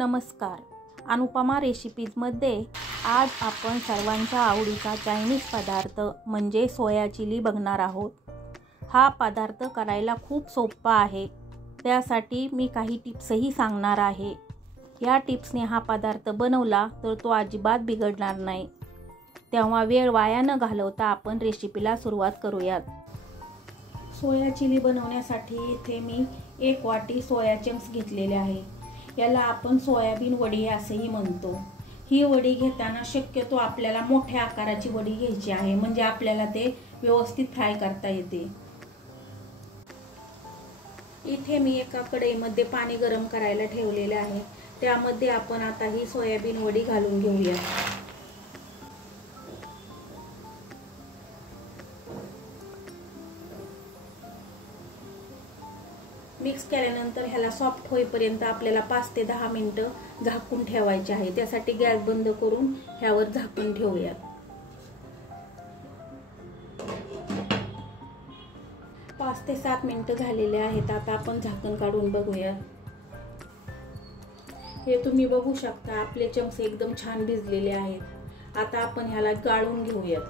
नमस्कार, अनुपमा रेसिपीजमध्ये आज आपण सर्वांच्या आवडीचा चायनीज पदार्थ म्हणजे सोया चिली बघणार आहोत। हा पदार्थ करायला खूप सोपा आहे। त्यासाठी मी काही टिप्सही सांगणार आहे। या टिप्सने हा पदार्थ बनवला तर तो अजिबात बिघडणार नाही। तेव्हा वेळ वाया न घालवता आपण रेसिपीला सुरुवात करूयात। सोया चिली बनवण्यासाठी इथे मी 1 वाटी सोया चंक्स घेतलेले आहे। याला आपण सोयाबीन वडी असेही म्हणतो। ही वडी घेताना शक्यतो आपल्याला मोठ्या आकाराची वडी घ्यायची आहे, म्हणजे आपल्याला ते व्यवस्थित फ्राय करता येते। इथे मी एका कढईमध्ये पाणी गरम करायला ठेवलेले आहे। त्यामध्ये आपण आता ही सोयाबीन वडी घालून घेऊया। मिक्स केल्यानंतर ह्याला सॉफ्ट होईपर्यंत आपल्याला 5 ते 10 मिनिटं झाकून ठेवायचे आहे। त्यासाठी गॅस बंद करून ह्यावर झाकून ठेवूया। 5 ते 7 मिनिटं झालेले आहेत। आता आपण झाकण काढून बघूया। हे तुम्ही बघू शकता, आपले चंक्स एकदम छान भिजलेले आहेत। आता आपण ह्याला गाळून घेऊया।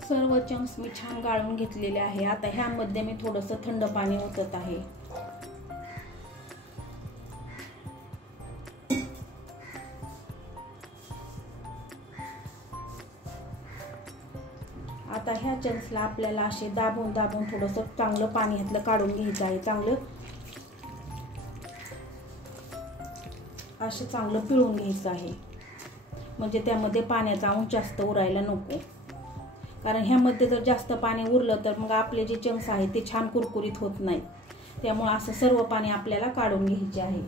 सर्व चंक्स मी छान गाळून घेतलेले आहे। आता ह्यामध्ये मी थोडंसं थंड पाणी ओतत आहे। आता ह्या चंक्सला आपल्याला असे दाबून थोडंसं चांगलं पाणी ह्यातलं काढून घ्यायचं आहे। चांगलं पिळून घ्यायचं आहे, म्हणजे त्यामध्ये पाण्याचा अंश जास्त उरायला नको। कारण ह्यामध्ये जर जास्त पाणी उरलं तर मग आपले जे चंक्स आहेत ते छान कुरकुरीत होत नाहीत। त्यामुळे असं सर्व पाणी आपल्याला काढून घ्यायचे आहे।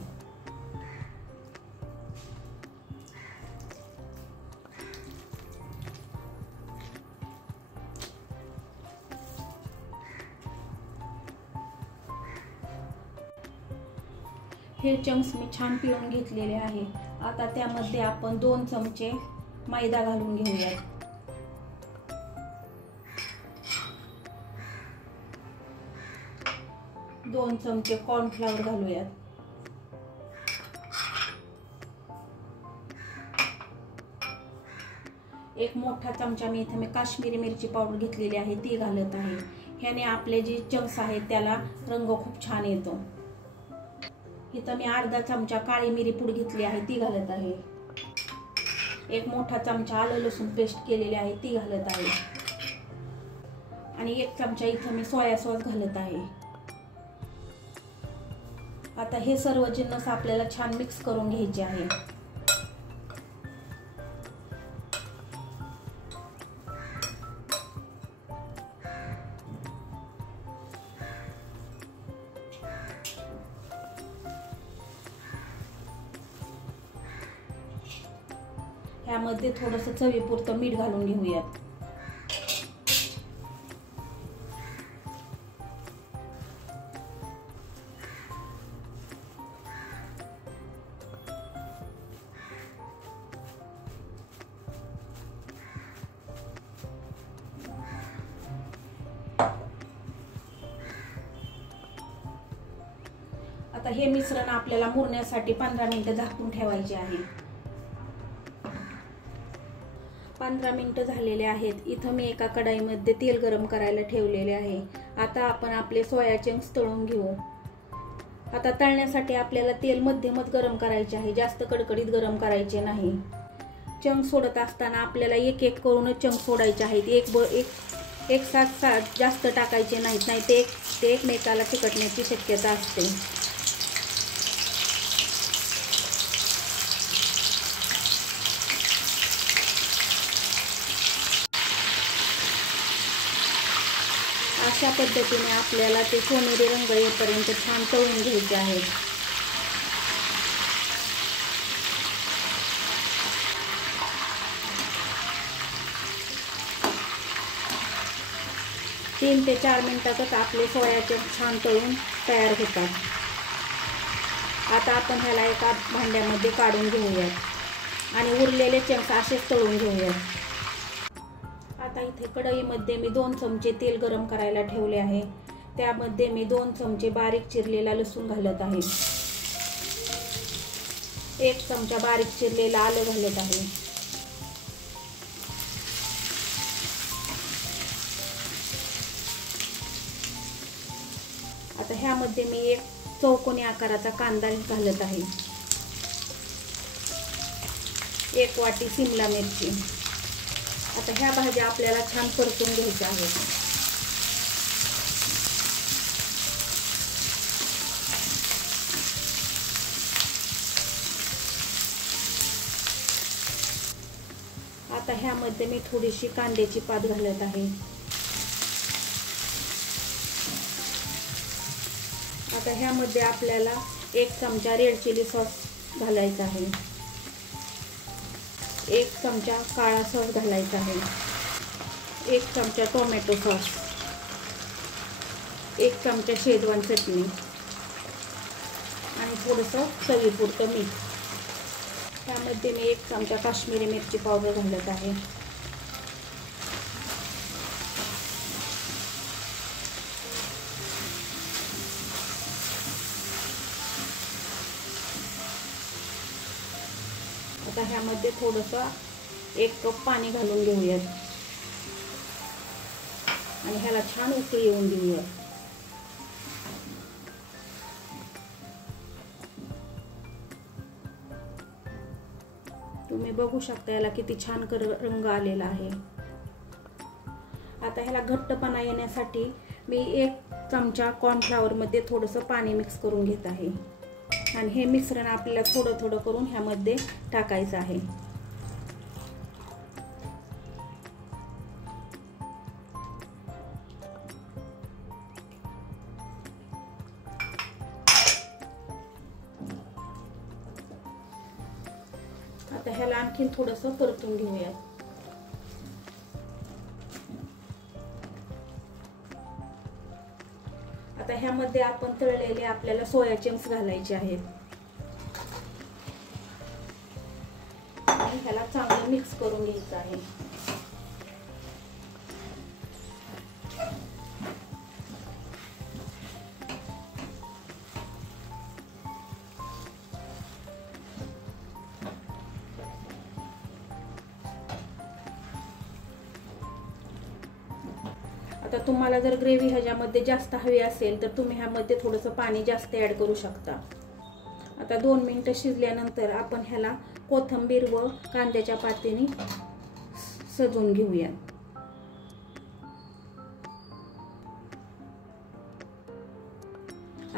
हे चंक्स मी छान पिळून घेतलेले आहे। आता त्यामध्ये आपण 2 चमचे मैदा घालून घेऊया। 2 चमचे कॉर्नफ्लॉवर घालूयात। 1 मोठा चमचा मी इथे काश्मीरी मिरची पावडर घेतलेली आहे, ती घालत आहे। ह्याने आपले जे चंक्स आहेत त्याला रंग खूप छान येतो। इथं मी अर्धा चमचा काळी मिरी पूड घेतली आहे, ती घालत आहे। 1 मोठा चमचा आलं लसूण पेस्ट केलेली आहे, ती घालत आहे। आणि 1 चमचा इथं मी सोया सॉस घालत आहे। आता हे सर्व जिन्नस आपल्याला छान मिक्स करून घ्यायचे आहे। ह्यामध्ये थोडंसं चवीपुरतं मीठ घालून घेऊयात। आता हे मिश्रण आपल्याला मुरण्यासाठी 15 मिनिटं झाकून ठेवायचे आहे। 15 मिनिटं झालेले आहेत। इथं मी एका कढईमध्ये तेल गरम करायला ठेवलेले आहे। आता आपण आपले सोया चंक्स तळून घेऊ। आता तळण्यासाठी आपल्याला तेल मध्यमच गरम करायचे आहे, जास्त कडकडीत गरम करायचे नाही। चंक सोडत असताना आपल्याला एक करूनच चंक सोडायचे आहेत। एक साथ जास्त टाकायचे नाहीत, नाही ते एकमेकाला चिकटण्याची शक्यता असते। अशा पद्धतीने आपल्याला ते सोनेरी रंग येईपर्यंत छान तळून घ्यायचे आहे। तीन ते 4 मिनिटातच आपले सोया चंक्स छान तळून तयार होतात। आता आपण ह्याला एका भांड्यामध्ये काढून घेऊयात आणि उरलेले चंक्स असेच तळून घेऊयात। आता इथे कढईमध्ये मी 2 चमचे तेल गरम करायला ठेवले आहे। त्यामध्ये मी 2 चमचे बारीक चिरलेला लसूण घालत आहे। 1 चमचा बारीक चिरलेलं आलं घालत आहे. आता ह्यामध्ये मी 1 चौकोनी आकाराचा कांदा घालत आहे. 1 वाटी शिमला मिरची. आता ह्या भाज्या आपल्याला छान परतून घ्यायच्या आहेत. आता ह्यामध्ये मी थोडीशी कांद्याची पात घालत आहे. आता ह्यामध्ये आपल्याला 1 चमचा रेड चिली सॉस घालायचा आहे. 1 चमचा काळा सॉस घालायचा आहे. 1 चमचा टोमॅटो सॉस. 1 चमचा शेजवान चटणी आणि थोडंसं चवीपुरतं मीठ. त्यामध्ये मी 1 चमचा काश्मीरी मिरची पावडर घालत आहे. आता ह्यामध्ये थोडंसं 1 कप पाणी घालून घेऊयात आणि ह्याला छान उकळी येऊन देऊयात. तुम्ही बघू शकता याला किती छान रंग आलेला आहे. आता ह्याला घट्टपणा येण्यासाठी मी 1 चमचा कॉर्नफ्लॉवर मध्ये थोडंसं पाणी मिक्स करून घेत आहे आणि हे मिश्रण आपल्याला थोडं थोडं करून ह्यामध्ये टाकायचं आहे. आता ह्याला आणखीन थोडंसं परतून घेऊया. आता ह्यामध्ये आपण तळलेले आपल्याला सोया चंक्स घालायचे आहेत आणि ह्याला चांगलं मिक्स करून घ्यायचं आहे. आता तुम्हाला जर ग्रेव्ही ह्याच्यामध्ये जास्त हवी असेल तर तुम्ही ह्यामध्ये थोडंसं पाणी जास्त ॲड करू शकता. आता 2 मिनिटं शिजल्यानंतर आपण ह्याला कोथिंबीर व कांद्याच्या पातीने सजवून घेऊया.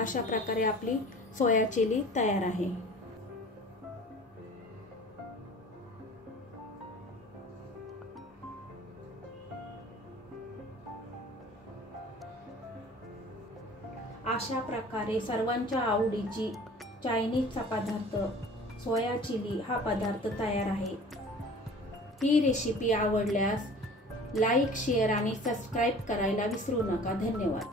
अशा प्रकारे आपली सोया चिली तयार आहे. अशा प्रकारे सर्वांच्या आवडीची चायनीजचा पदार्थ सोया चिली हा पदार्थ तयार आहे. ही रेसिपी आवडल्यास लाईक, शेअर आणि सबस्क्राईब करायला विसरू नका. धन्यवाद.